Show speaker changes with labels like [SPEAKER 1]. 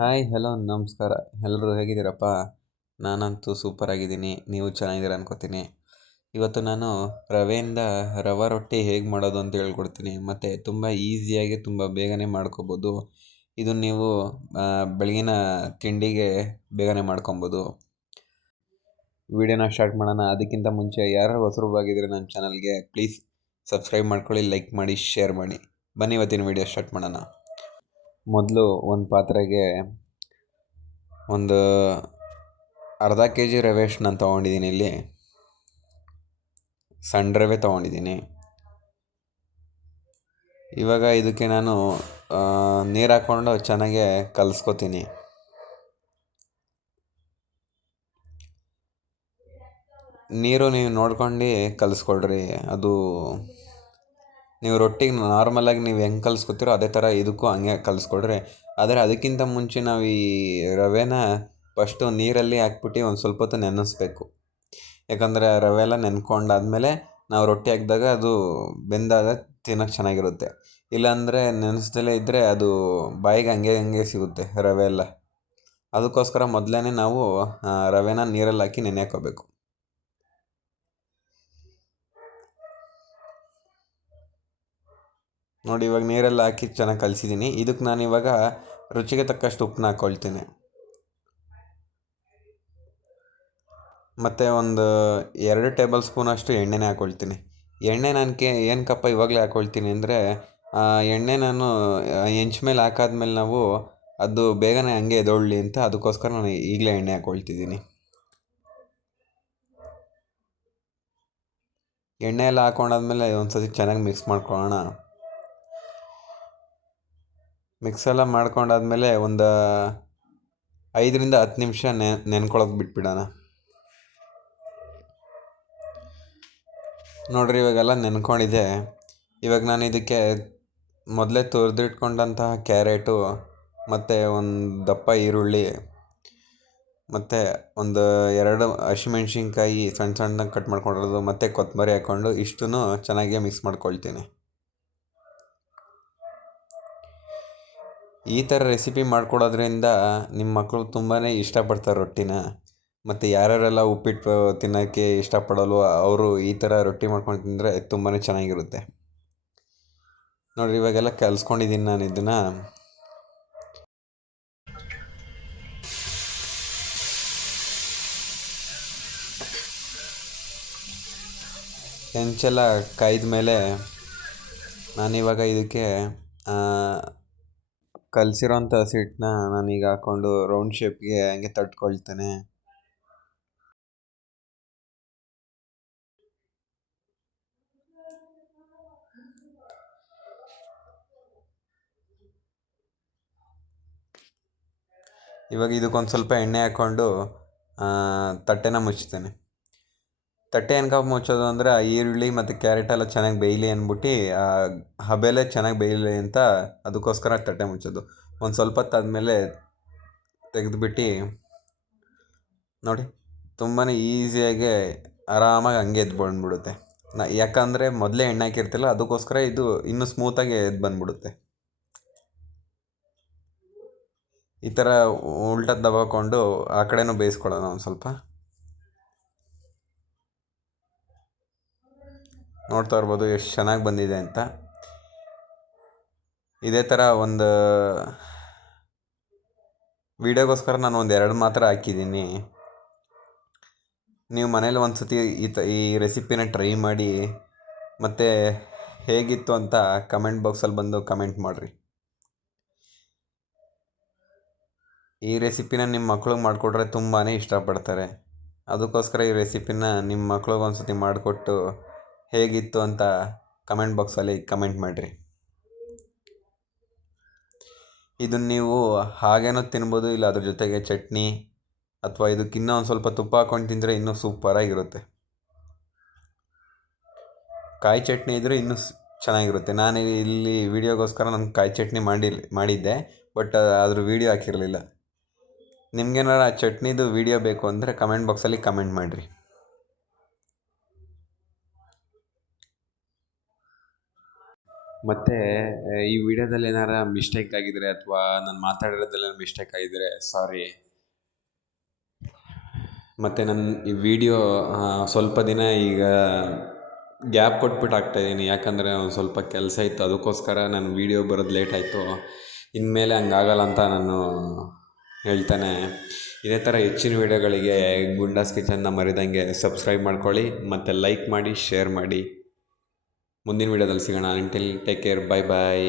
[SPEAKER 1] Hi hello ನಮಸ್ಕಾರ. ಎಲ್ಲರೂ ಹೇಗಿದ್ದೀರಪ್ಪ? ನಾನಂತೂ ಸೂಪರ್ ಆಗಿದ್ದೀನಿ. ನೀವು ಚೆನ್ನಾಗಿದ್ದೀರ ಅನ್ಕೋತೀನಿ. ಇವತ್ತು ನಾನು ರವೆಯಿಂದ ರವೆ ರೊಟ್ಟಿ ಹೇಗೆ ಮಾಡೋದು ಅಂತ ಹೇಳ್ಕೊಡ್ತೀನಿ. ಮತ್ತು ತುಂಬ ಈಸಿಯಾಗಿ ತುಂಬ ಬೇಗನೆ ಮಾಡ್ಕೋಬೋದು. ಇದು ನೀವು ಬೆಳಗಿನ ತಿಂಡಿಗೆ ಬೇಗನೆ ಮಾಡ್ಕೊಬೋದು. ವಿಡಿಯೋನ ಸ್ಟಾರ್ಟ್ ಮಾಡೋಣ. ಅದಕ್ಕಿಂತ ಮುಂಚೆ ಯಾರು ಹೊಸರುಬಾಗಿದ್ರೆ ನನ್ನ ಚಾನಲ್ಗೆ ಪ್ಲೀಸ್ ಸಬ್ಸ್ಕ್ರೈಬ್ ಮಾಡ್ಕೊಳ್ಳಿ ಲೈಕ್ ಮಾಡಿ ಶೇರ್ ಮಾಡಿ. ಬನ್ನಿ ಇವತ್ತಿನ ವಿಡಿಯೋ ಸ್ಟಾರ್ಟ್ ಮಾಡೋಣ. ಮೊದಲು ಒಂದು ಪಾತ್ರೆಗೆ ಒಂದು ಅರ್ಧ ಕೆ ಜಿ ರವೆಷ್ಟು ನಾನು ತೊಗೊಂಡಿದ್ದೀನಿ ಇಲ್ಲಿ. ಸಣ್ಣ ರವೆ ತೊಗೊಂಡಿದ್ದೀನಿ ಇವಾಗ ಇದಕ್ಕೆ ನಾನು ನೀರು ಹಾಕ್ಕೊಂಡು ಚೆನ್ನಾಗೆ ಕಲಿಸ್ಕೊತೀನಿ. ನೀರು ನೀವು ನೋಡ್ಕೊಂಡು ಕಲಿಸ್ಕೊಡ್ರಿ ಅದು ನೀವು ರೊಟ್ಟಿಗೆ ನಾರ್ಮಲಾಗಿ ನೀವು ಹೆಂಗೆ ಕಲಿಸ್ಕೊತೀರೋ ಅದೇ ಥರ ಇದಕ್ಕೂ ಹಂಗೆ ಕಲಿಸ್ಕೊಡ್ರಿ. ಆದರೆ ಅದಕ್ಕಿಂತ ಮುಂಚೆ ನಾವು ಈ ರವೆನ ಫಸ್ಟು ನೀರಲ್ಲಿ ಹಾಕ್ಬಿಟ್ಟು ಒಂದು ಸ್ವಲ್ಪ ಹೊತ್ತು ನೆನೆಸ್ಬೇಕು. ಯಾಕಂದರೆ ರವೆ ಎಲ್ಲ ನೆನ್ಕೊಂಡಾದಮೇಲೆ ನಾವು ರೊಟ್ಟಿ ಹಾಕಿದಾಗ ಅದು ಬೆಂದಾಗ ತಿನ್ನೋಕ್ಕೆ ಚೆನ್ನಾಗಿರುತ್ತೆ. ಇಲ್ಲಾಂದರೆ ನೆನೆಸ್ದಲೇ ಇದ್ದರೆ ಅದು ಬಾಯಿಗೆ ಹಂಗೆ ಹಂಗೆ ಸಿಗುತ್ತೆ ರವೆ ಎಲ್ಲ. ಅದಕ್ಕೋಸ್ಕರ ಮೊದಲೇ ನಾವು ರವೆನ ನೀರಲ್ಲಿ ಹಾಕಿ ನೆನೆಯೋಕೋಬೇಕು ನೋಡಿ, ಇವಾಗ ನೀರೆಲ್ಲ ಹಾಕಿ ಚೆನ್ನಾಗಿ ಕಲಿಸಿದ್ದೀನಿ ಇದಕ್ಕೆ ನಾನು ಇವಾಗ ರುಚಿಗೆ ತಕ್ಕಷ್ಟು ಉಪ್ಪನ್ನ ಹಾಕ್ಕೊಳ್ತೀನಿ ಮತ್ತು ಒಂದು ಎರಡು ಟೇಬಲ್ ಸ್ಪೂನಷ್ಟು ಎಣ್ಣೆನೇ ಹಾಕ್ಕೊಳ್ತೀನಿ ಎಣ್ಣೆ ನಾನು ಕೆ ಏನಕ್ಕಪ್ಪ ಇವಾಗಲೇ ಹಾಕ್ಕೊಳ್ತೀನಿ ಅಂದರೆ ಎಣ್ಣೆ ನಾನು ಹೆಂಚ್ ಮೇಲೆ ಹಾಕಾದ್ಮೇಲೆ ನಾವು ಅದು ಬೇಗನೆ ಹಂಗೆ ಎದೊಳ್ಳಿ ಅಂತ ಅದಕ್ಕೋಸ್ಕರ ನಾನು ಈಗಲೇ ಎಣ್ಣೆ ಹಾಕ್ಕೊಳ್ತಿದ್ದೀನಿ ಎಣ್ಣೆ ಎಲ್ಲ ಹಾಕೊಂಡಾದ್ಮೇಲೆ ಒಂದು ಸತಿ ಚೆನ್ನಾಗಿ ಮಿಕ್ಸ್ ಮಾಡ್ಕೊಳ್ಳೋಣ. ಮಿಕ್ಸ್ ಎಲ್ಲ ಮಾಡ್ಕೊಂಡಾದ್ಮೇಲೆ ಒಂದು ಐದರಿಂದ ಹತ್ತು ನಿಮಿಷ ನೆ ನೆನ್ಕೊಳಕ್ಕೆ ಬಿಟ್ಬಿಡೋಣ. ನೋಡ್ರಿ, ಇವಾಗೆಲ್ಲ ನೆನ್ಕೊಂಡಿದೆ ಇವಾಗ ನಾನು ಇದಕ್ಕೆ ಮೊದಲೇ ತುರಿದಿಟ್ಕೊಂಡಂತಹ ಕ್ಯಾರೆಟು, ಮತ್ತು ಒಂದು ದಪ್ಪ ಈರುಳ್ಳಿ, ಮತ್ತು ಒಂದು ಎರಡು ಹಸಿಮೆಣ್ಸಿನ್ಕಾಯಿ ಸಣ್ಣ ಸಣ್ಣದಾಗಿ ಕಟ್ ಮಾಡ್ಕೊಂಡಿರೋದು, ಮತ್ತು ಕೊತ್ತಂಬರಿ ಹಾಕ್ಕೊಂಡು ಇಷ್ಟೂ ಚೆನ್ನಾಗಿ ಮಿಕ್ಸ್ ಮಾಡ್ಕೊಳ್ತೀನಿ. ಈ ಥರ ರೆಸಿಪಿ ಮಾಡ್ಕೊಡೋದ್ರಿಂದ ನಿಮ್ಮ ಮಕ್ಕಳು ತುಂಬಾ ಇಷ್ಟಪಡ್ತಾರೆ ರೊಟ್ಟಿನ. ಮತ್ತು ಯಾರ್ಯಾರೆಲ್ಲ ಉಪ್ಪಿಟ್ಟು ತಿನ್ನೋಕ್ಕೆ ಇಷ್ಟಪಡಲ್ವೋ ಅವರು ಈ ಥರ ರೊಟ್ಟಿ ಮಾಡ್ಕೊಂಡು ತಿಂದರೆ ತುಂಬಾ ಚೆನ್ನಾಗಿರುತ್ತೆ. ನೋಡಿರಿ, ಇವಾಗೆಲ್ಲ ಕಲ್ಸ್ಕೊಂಡಿದ್ದೀನಿ ನಾನು ಇದನ್ನು. ಹೆಂಚೆಲ್ಲ ಕಾಯ್ದ ಮೇಲೆ ನಾನಿವಾಗ ಇದಕ್ಕೆ ಕಲಸಿರೋಂಥ ಹಸಿಟ್ಟನ್ನ ಈಗ ಹಾಕ್ಕೊಂಡು ರೌಂಡ್ ಶೇಪ್ಗೆ ಹಂಗೆ ತಟ್ಕೊಳ್ತೇನೆ. ಇವಾಗ ಇದಕ್ಕೊಂದು ಸ್ವಲ್ಪ ಎಣ್ಣೆ ಹಾಕ್ಕೊಂಡು ತಟ್ಟೆನ ಮುಚ್ತೇನೆ ತಟ್ಟೆ ಏನಕ್ಕೆ ಮುಚ್ಚೋದು ಅಂದರೆ ಆ ಈರುಳ್ಳಿ ಮತ್ತು ಕ್ಯಾರೆಟ್ ಎಲ್ಲ ಚೆನ್ನಾಗಿ ಬೇಯಲಿ ಅಂದ್ಬಿಟ್ಟು, ಆ ಹಬೆಲೆ ಚೆನ್ನಾಗಿ ಬೇಯಲಿ ಅಂತ ಅದಕ್ಕೋಸ್ಕರ ತಟ್ಟೆ ಮುಚ್ಚೋದು. ಒಂದು ಸ್ವಲ್ಪ ಹೊತ್ತು ಆದಮೇಲೆ ತೆಗೆದುಬಿಟ್ಟು, ನೋಡಿ ತುಂಬಾ ಈಸಿಯಾಗಿ ಆರಾಮಾಗಿ ಹಂಗೆ ಎದ್ದು ಬಂದ್ಬಿಡುತ್ತೆ. ನಾ, ಯಾಕಂದರೆ ಮೊದಲೇ ಎಣ್ಣೆ ಹಾಕಿರ್ತಿಲ್ಲ, ಅದಕ್ಕೋಸ್ಕರ ಇದು ಇನ್ನೂ ಸ್ಮೂತಾಗಿ ಎದ್ದು ಬಂದ್ಬಿಡುತ್ತೆ. ಈ ಥರ ಉಲ್ಟಾ ದಬಾಕೊಂಡು ಆ ಕಡೆನೂ ಬೇಯಿಸ್ಕೊಳ್ಳೋಣ ಒಂದು ಸ್ವಲ್ಪ. ನೋಡ್ತಾ ಇರ್ಬೋದು ಎಷ್ಟು ಚೆನ್ನಾಗಿ ಬಂದಿದೆ ಅಂತ. ಇದೇ ಥರ ಒಂದು ವೀಡಿಯೋಗೋಸ್ಕರ ನಾನು ಒಂದು ಎರಡು ಮಾತ್ರ ಹಾಕಿದ್ದೀನಿ. ನೀವು ಮನೇಲಿ ಒಂದು ಸತಿ ಈ ತ, ಈ ರೆಸಿಪಿನ ಟ್ರೈ ಮಾಡಿ, ಮತ್ತು ಹೇಗಿತ್ತು ಅಂತ ಕಮೆಂಟ್ ಬಾಕ್ಸಲ್ಲಿ ಬಂದು ಕಮೆಂಟ್ ಮಾಡಿರಿ. ಈ ರೆಸಿಪಿನ ನಿಮ್ಮ ಮಕ್ಳಿಗೆ ಮಾಡಿಕೊಟ್ರೆ ತುಂಬಾ ಇಷ್ಟಪಡ್ತಾರೆ. ಅದಕ್ಕೋಸ್ಕರ ಈ ರೆಸಿಪಿನ ನಿಮ್ಮ ಮಕ್ಳಿಗೆ ಒಂದು ಸತಿ ಮಾಡಿಕೊಟ್ಟು ಹೇಗಿತ್ತು ಅಂತ ಕಮೆಂಟ್ ಬಾಕ್ಸಲ್ಲಿ ಕಮೆಂಟ್ ಮಾಡಿರಿ. ಇದನ್ನು ನೀವು ಹಾಗೇನೋ ತಿನ್ಬೋದು, ಇಲ್ಲ ಅದ್ರ ಜೊತೆಗೆ ಚಟ್ನಿ ಅಥವಾ ಇದಕ್ಕೆ ಇನ್ನೂ ಒಂದು ಸ್ವಲ್ಪ ತುಪ್ಪ ಹಾಕೊಂಡು ತಿಂದರೆ ಇನ್ನೂ ಸೂಪರಾಗಿರುತ್ತೆ ಕಾಯಿ ಚಟ್ನಿ ಇದ್ದರೆ ಇನ್ನೂ ಚೆನ್ನಾಗಿರುತ್ತೆ. ನಾನು ಇಲ್ಲಿ ವೀಡಿಯೋಗೋಸ್ಕರ ನಾನು ಕಾಯಿ ಚಟ್ನಿ ಮಾಡಿ ಮಾಡಿದ್ದೆ, ಬಟ್ ಅದ್ರ ವೀಡಿಯೋ ಹಾಕಿರಲಿಲ್ಲ. ನಿಮ್ಗೇನಾರ ಆ ಚಟ್ನಿದು ವೀಡಿಯೋ ಬೇಕು ಅಂದರೆ ಕಮೆಂಟ್ ಬಾಕ್ಸಲ್ಲಿ ಕಮೆಂಟ್ ಮಾಡಿರಿ. ಮತ್ತು ಈ ವಿಡಿಯೋದಲ್ಲಿ ಏನಾರ ಮಿಸ್ಟೇಕ್ ಆಗಿದ್ರೆ ಅಥವಾ ನಾನು ಮಾತಾಡಿರೋದ್ರಲ್ಲಿ ಮಿಸ್ಟೇಕ್ ಆಗಿದ್ರೆ ಸಾರಿ ಮತ್ತು ನನ್ನ ಈ ವಿಡಿಯೋ ಸ್ವಲ್ಪ ದಿನ ಈಗ ಗ್ಯಾಪ್ ಕೊಟ್ಬಿಟ್ಟು ಹಾಕ್ತಾಯಿದ್ದೀನಿ ಯಾಕಂದರೆ ಒಂದು ಸ್ವಲ್ಪ ಕೆಲಸ ಇತ್ತು. ಅದಕ್ಕೋಸ್ಕರ ನನ್ನ ವಿಡಿಯೋ ಬರೋದು ಲೇಟ್ ಆಯಿತು. ಇನ್ಮೇಲೆ ಹಂಗಾಗಲ್ಲ ಅಂತ ನಾನು ಹೇಳ್ತಾನೆ. ಇದೇ ಥರ ಹೆಚ್ಚಿನ ವಿಡಿಯೋಗಳಿಗೆ ಗುಂಡಾಸ್ ಕಿಚನ್ನ ಮರಿದಂಗೆ ಸಬ್ಸ್ಕ್ರೈಬ್ ಮಾಡ್ಕೊಳ್ಳಿ. ಮತ್ತು ಲೈಕ್ ಮಾಡಿ ಶೇರ್ ಮಾಡಿ. ಮುಂದಿನ ವೀಡಿಯೋದಲ್ಲಿ ಸಿಗೋಣ. Until take care bye bye